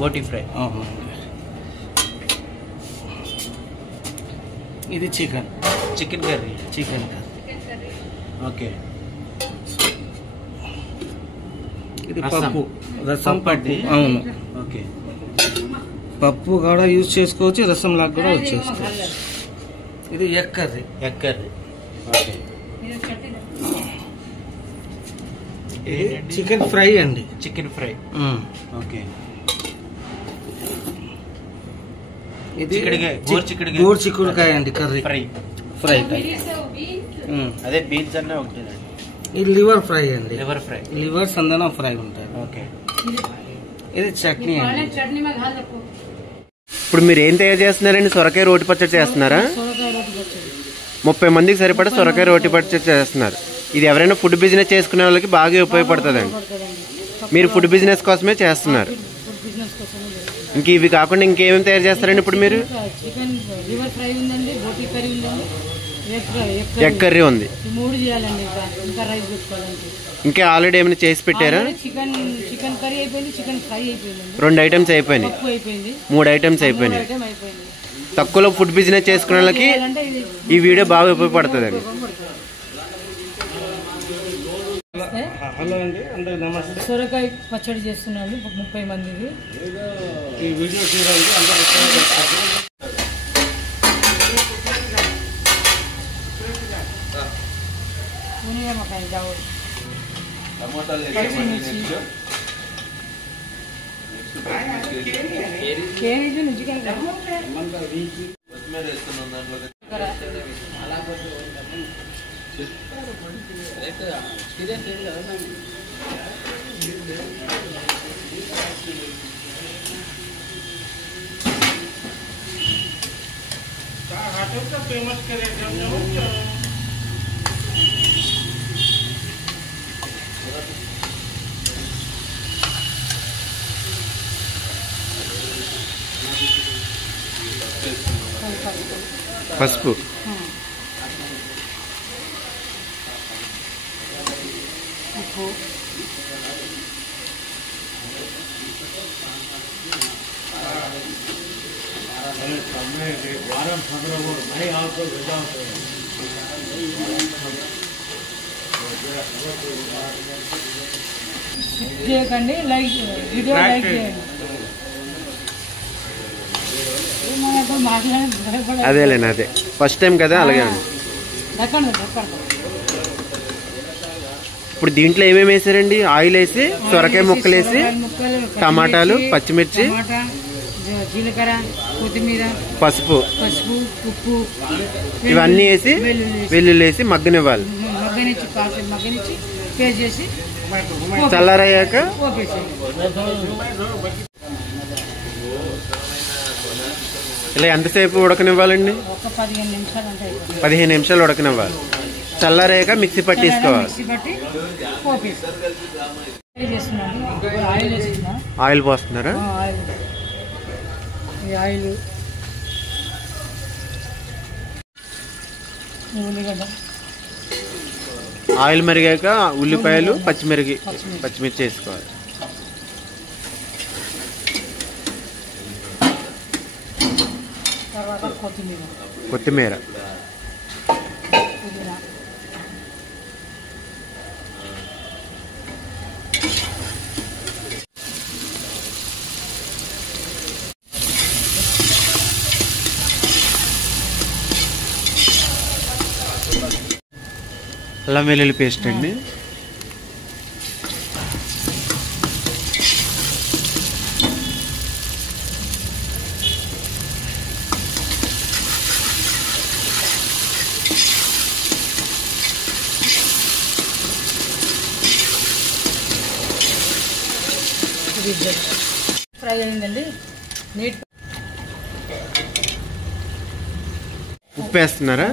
బోటీ fry. ఇది chicken curry. Okay. ఇది పప్పు, రసం పప్పు. అవును. ఓకే. పప్పు కూడా యూజ్ చేసుకోవచ్చు, రసం లాగా కూడా యూజ్ చేసుకోవచ్చు. ఇది egg curry. Okay. Chicken fry అండి. ఓకే. ఇది గోరు చిక్కుడుకాయ అండి కర్రీ. ఫ్రై అదే బీన్స్ అన్న ఒకటేనండి. ఇది లివర్ ఫ్రై అండి. లివర్ సందనం ఫ్రై ఉంటాయి. ఓకే. ఇది చట్నీ అండి. ఇప్పుడు మీరు ఏం తయారు చేస్తున్నారండి? సొరకాయ రోటి పచ్చడి చేస్తున్నారా? 30 మందికి సరిపడా సొరకాయ రోటి పచ్చడి చేస్తున్నారు. ఇది ఎవరైనా ఫుడ్ బిజినెస్ చేసుకునే వాళ్ళకి బాగా ఉపయోగపడుతుందండి. మీరు ఫుడ్ బిజినెస్ కోసమే చేస్తున్నారు. ఇంక ఇవి కాకుండా ఇంకేమేమి తయారు చేస్తారండి ఇప్పుడు మీరు? ఎగ్ కర్రీ ఉంది. ఇంకా ఆల్రెడీ ఏమైనా చేసి పెట్టారా? 2 ఐటమ్స్ అయిపోయినాయి, 3 ఐటమ్స్ అయిపోయినాయి. తక్కువలో ఫుడ్ బిజినెస్ చేసుకునే వాళ్ళకి ఈ వీడియో బాగా ఉపయోగపడుతుందండి. హలో అండి, అందరికి నమస్తే. సొరకాయ పచ్చడి చేస్తున్నాను 30 మందికి. ఈ వీడియో చూడండి, అందరూ फेमस करे పసుపు, చేయకండి, లైక్ వీడియో లైక్ చేయండి. అదేలేండి, అదే ఫస్ట్ టైం కదా, అలాగే. ఇప్పుడు దీంట్లో ఏమేమి వేసారండి? ఆయిల్ వేసి, సొరకాయ ముక్కలు వేసి, టమాటాలు, పచ్చిమిర్చి, జీలకర్ర, కొత్తిమీర, పసుపు, ఉప్పు ఇవన్నీ వేసి వెల్లుల్లి వేసి మగ్గనివ్వాలి. మగ్గనిచ్చి పేస్ట్ చేసి చల్లారయ్యాక ఇలా ఎంతసేపు ఉడకనివ్వాలండి? 15 నిమిషాలు ఉడకనివ్వాలి. చల్లారయ్యాక మిక్సీ పట్టేసుకోవాలి. ఆయిల్ పోస్తున్నారా? ఆయిల్ మరిగాక ఉల్లిపాయలు, పచ్చిమిర్చి వేసుకోవాలి. కొత్తిమీర, అల్లం వెల్లుల్లి పేస్ట్ అండి. ఫ్రై అయిందండి. నీట్ ఉప్పు వేస్తున్నారా?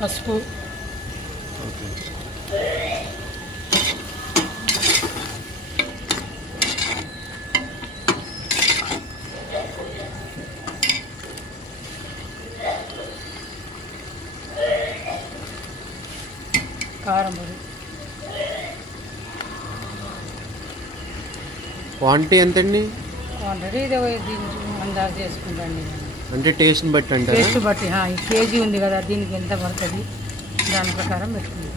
పసుపు, కారం పొడి. క్వాంటిటీ ఎంతండి? క్వాంటిటీ ఇది అందాజు చేసుకుంటాండి. అంటే టేస్ట్ని బట్టి అంటారా? టేస్ట్ బట్టి ఈ కేజీ ఉంది కదా దీనికి ఎంత పడుతుంది దాని ప్రకారం పెట్టుకుంటాం.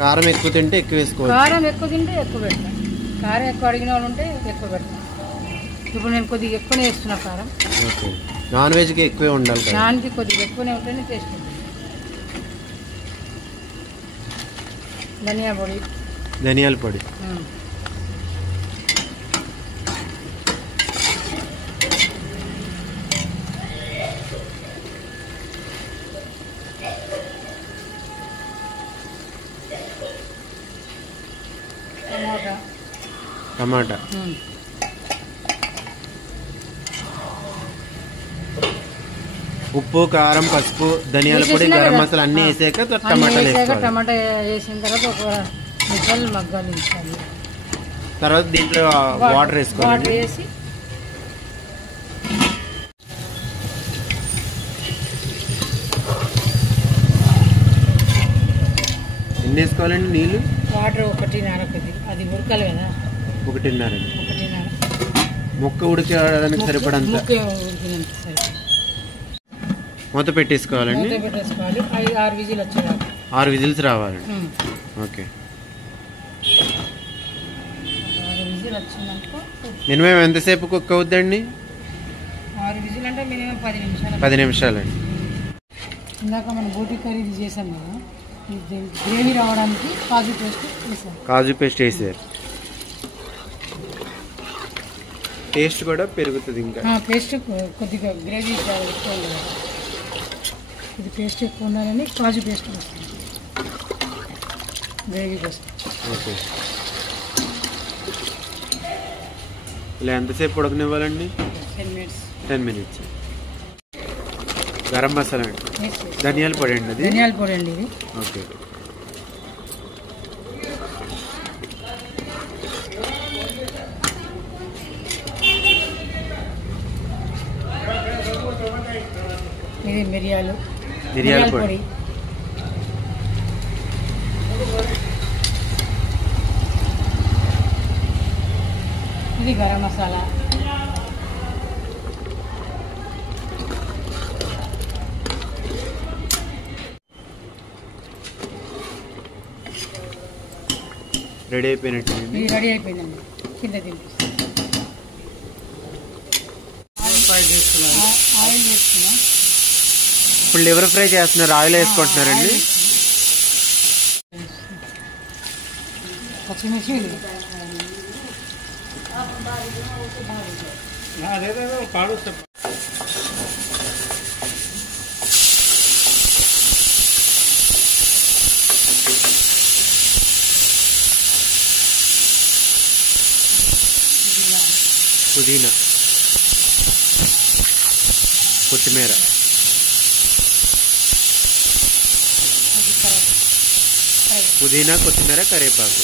కారం ఎక్కువ తింటే ఎక్కువ వేసుకోవాలి. కారం ఎక్కువ తింటే ఎక్కువ పెడతాం. కారం ఎక్కువ అడిగిన వాళ్ళు ఉంటే ఎక్కువ పెడతాం. ఇప్పుడు నేను కొద్దిగా ఎక్కువనే వేస్తున్నా కారం. ఓకే. నాన్ వెజ్కి ఎక్కువే ఉండాలి కదా? నాన్కి కొద్దిగా ఎక్కువనే ఉంటేనే టేస్ట్ ఉంటుంది. ధనియా పొడి. ధనియాల పొడి. టమాటా. ఉప్పు, కారం, పసుపు, ధనియాల పొడి, గరం మసాలా అన్ని వేసాక టమాటా వేసిన తర్వాత ఒక నిమిషాలు మగ్గాలించాలి. తర్వాత దీంట్లో వాటర్ వేసుకోవాలి. వాటర్ వేసి ఎన్ని వేసుకోవాలండి నీళ్ళు? వాటర్ 1.5 కొద్ది అది ఉడకాలి కదా. 1.5. 1.5 ముక్క ఉడికేదానికి సరిపడంత ఉడికినంత సరే మూత పెట్టేసుకోవాలండి. మూత పెట్టేసుకోవాలి. 5-6 విజిల్ వచ్చేదాకా. 6 విజిల్స్ రావాలండి. ఓకే. 6 విజిల్ వచ్చిందనుకో. మినిమం ఎంతసేపు కుక్ అవుద్దండి? 6 విజిల్ అంటే మినిమం 10 నిమిషాలు. 10 నిమిషాలండి. ఇందాక మనం బోటి కర్రీ చేసాం కదా, గ్రేవీ రావడానికి కాజు పేస్ట్ వేసాం. కాజు పేస్ట్ వేసారు. టేస్ట్ కూడా పెరుగుతుంది. ఇంకా పేస్ట్ కొద్దిగా గ్రేవీ ఎక్కువ ఉండాలి. ఇది పేస్ట్ ఎక్కువ ఉండాలని కాజు పేస్ట్ వేస్తాం గ్రేవీ కోసం. ఓకే. ఇలా ఎంతసేపు ఉడకనివ్వాలండి? 10 మినిట్స్. గరం మసాలా అండి. ధనియాల పొడి అండి. అది ధనియాల పొడి అండి ఇది. ఓకే. ఇది మిరియాల పొడి. ఇది గరం మసాలా. రెడీ అయిపోయినట్టు. ఇది రెడీ అయిపోయిందండి. కింద దింపేస్తాం. ఆయిల్ వేసుకున్నాం. ఇప్పుడు లివర్ ఫ్రై చేస్తున్నారు. ఆయిల్ వేసుకుంటున్నారండి. పచ్చిమిర్చి పుదీనా, కొత్తిమీర, పుదీనా, కొత్తిమీర, కరివేపాకు.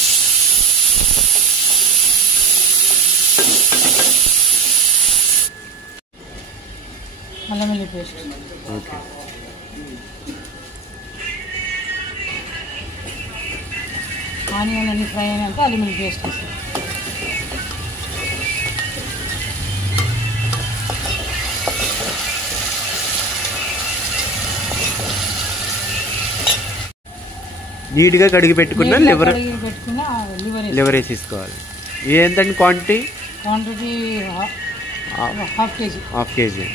అల్లం వెల్లుల్లి పేస్ట్. ఓకే. ఆనియన్ అన్ని ఫ్రై అయినాక అల్లం వెల్లుల్లి పేస్ట్ వేస్తాం. నీట్గా కడిగి పెట్టుకున్న లివర్ వేసేసుకోవాలి. ఏంటండి క్వాంటిటీ? Half KG.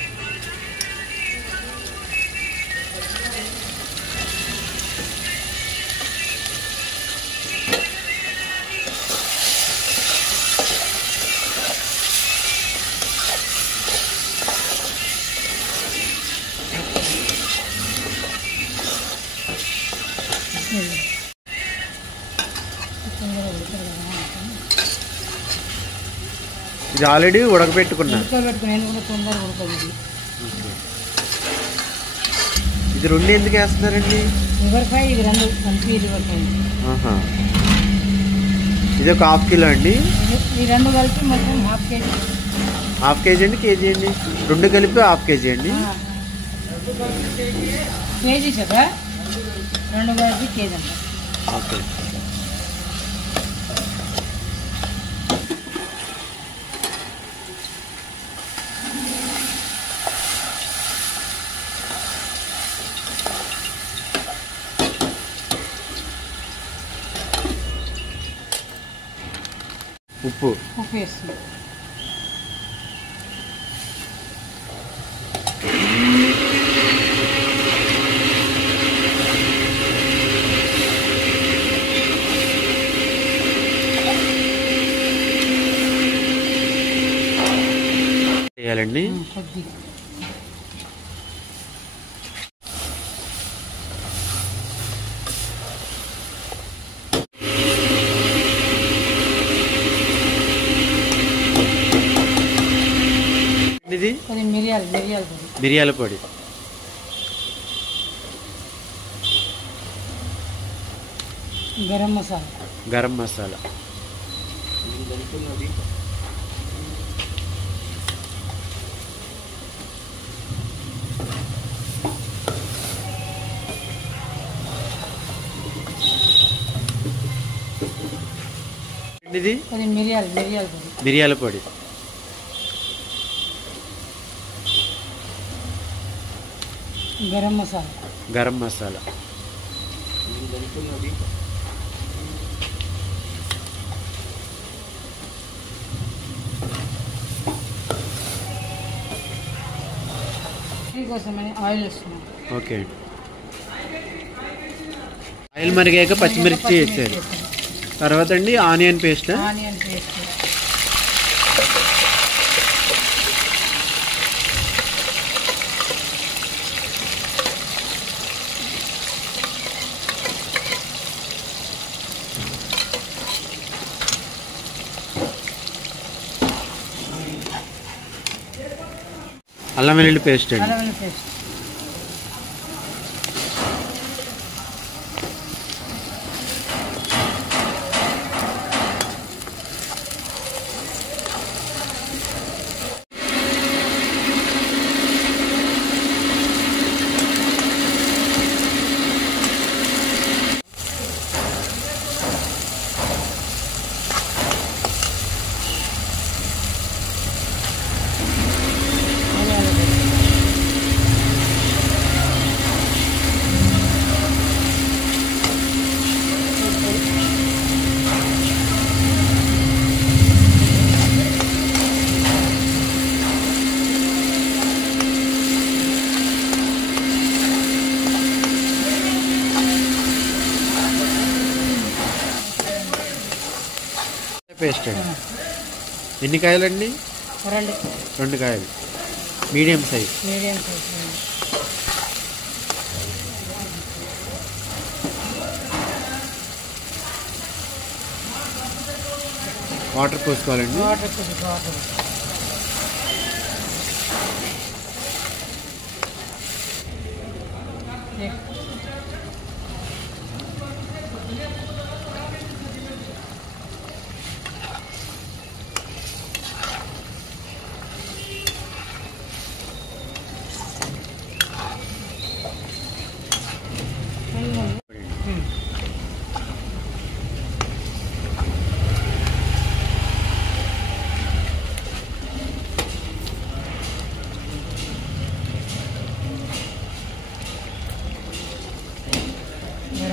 ఇది ఆల్రెడీ ఉడకబెట్టుకున్నాను. ఇది 2 ఎందుకు వేస్తున్నారండి? Liver fry. ఇది 2 కలిపి లివర్ ఫ్రై. ఇది ఒక హాఫ్ కిలో అండి. ఈ 2 కలిపి మొత్తం హాఫ్ కేజీ. హాఫ్ కేజీ అండి? కేజీ అండి? 2 కలిపి హాఫ్ కేజీ అండి. కేజీ కదా, 2 కలిపి కేజీ అంట. ఓకే. ఉప్పు వేస్తుంది. వేయాలండి. కొద్దిగా ఇది మిరియాల పొడి, గరం మసాలా, ఇది మిరియాల పొడి, గరం మసాలా, కోసమని ఆయిల్ వేస్తున్నాం. ఓకే. ఆయిల్ మరిగాక పచ్చిమిర్చి వేసారు. తర్వాత అండి ఆనియన్ పేస్ట్. అల్లం వెల్లుల్లి పేస్ట్ అండి. పేస్ట్ అండి. ఎన్ని కాయలండి? 2 కాయలు, మీడియం సైజ్. వాటర్ పోసుకోవాలండి.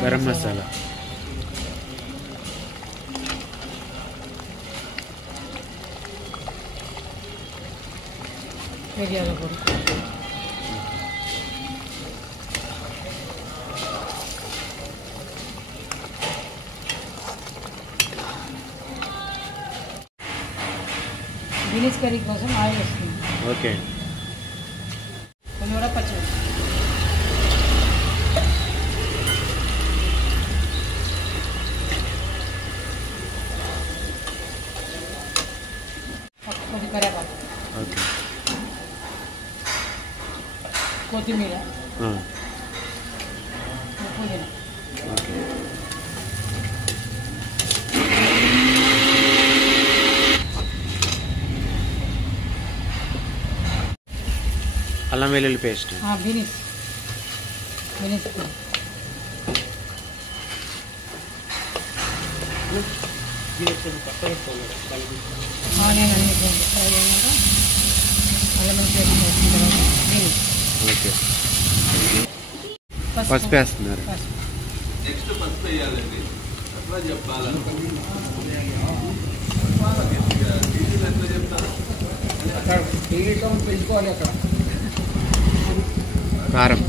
గరం మసాలా, మిరియాల పొడి, బీన్స్ కర్రీ కోసం ఆయిల్ వేస్తుంది. ఓకే. కొన్ని కూడా పచ్చిమిర్చి, కరివేపాకు, కొత్తిమీర, పుదీనా. అల్లం వెల్లుల్లి పేస్ట్, బీన్స్ ఆనియన్ అన్ని ఫ్రై అయినాక అల్లం పేస్ట్ వేసుకుంటాం. ఓకే, పసుపు వేస్తున్నారు. కారం,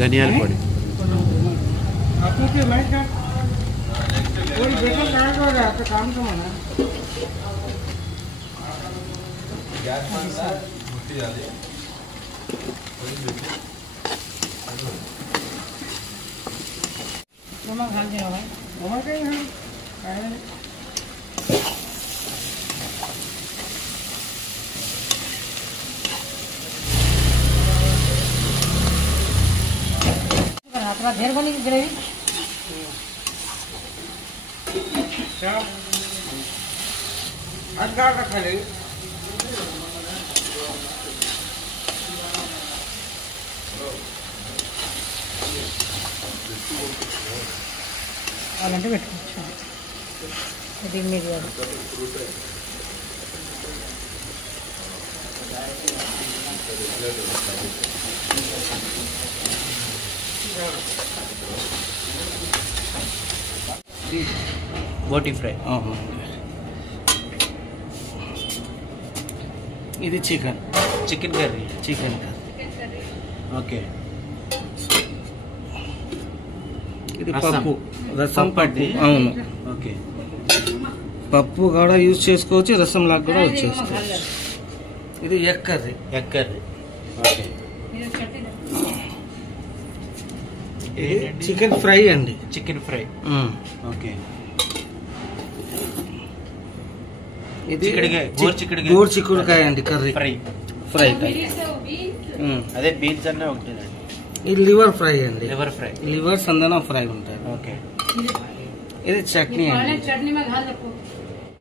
ధనియాల పొడి, नमक डाल दिया भाई, नमक है थोड़ा ढेर बनेगी ग्रेवी। అలాంటి పెట్టుకోవచ్చు దీని మీద బోటి ఫ్రై. ఇది chicken curry. Chicken curry. Okay, ఇది రసం. పప్పు, రసం పప్పు అండి. అవును, ఓకే, పప్పు కూడా యూజ్ చేసుకోవచ్చు, రసం లాగా కూడా యూజ్ చేసుకోవచ్చు. ఇది ఎగ్ కర్రీ. ఓకే, ఇది చికెన్ ఫ్రై అండి. Chicken fry. ఓకే, ఇది చిక్కుడుకాయ. గోరు చిక్కుడుకాయ అండి కర్రీ. ఫ్రై అదే బీన్స్ అన్న ఒకటేనండి. ఇది లివర్ ఫ్రై అండి. లివర్ సందనం ఫ్రై ఉంటుంది. ఓకే, ఇది చట్నీ అండి. चटनी में घाल रखो।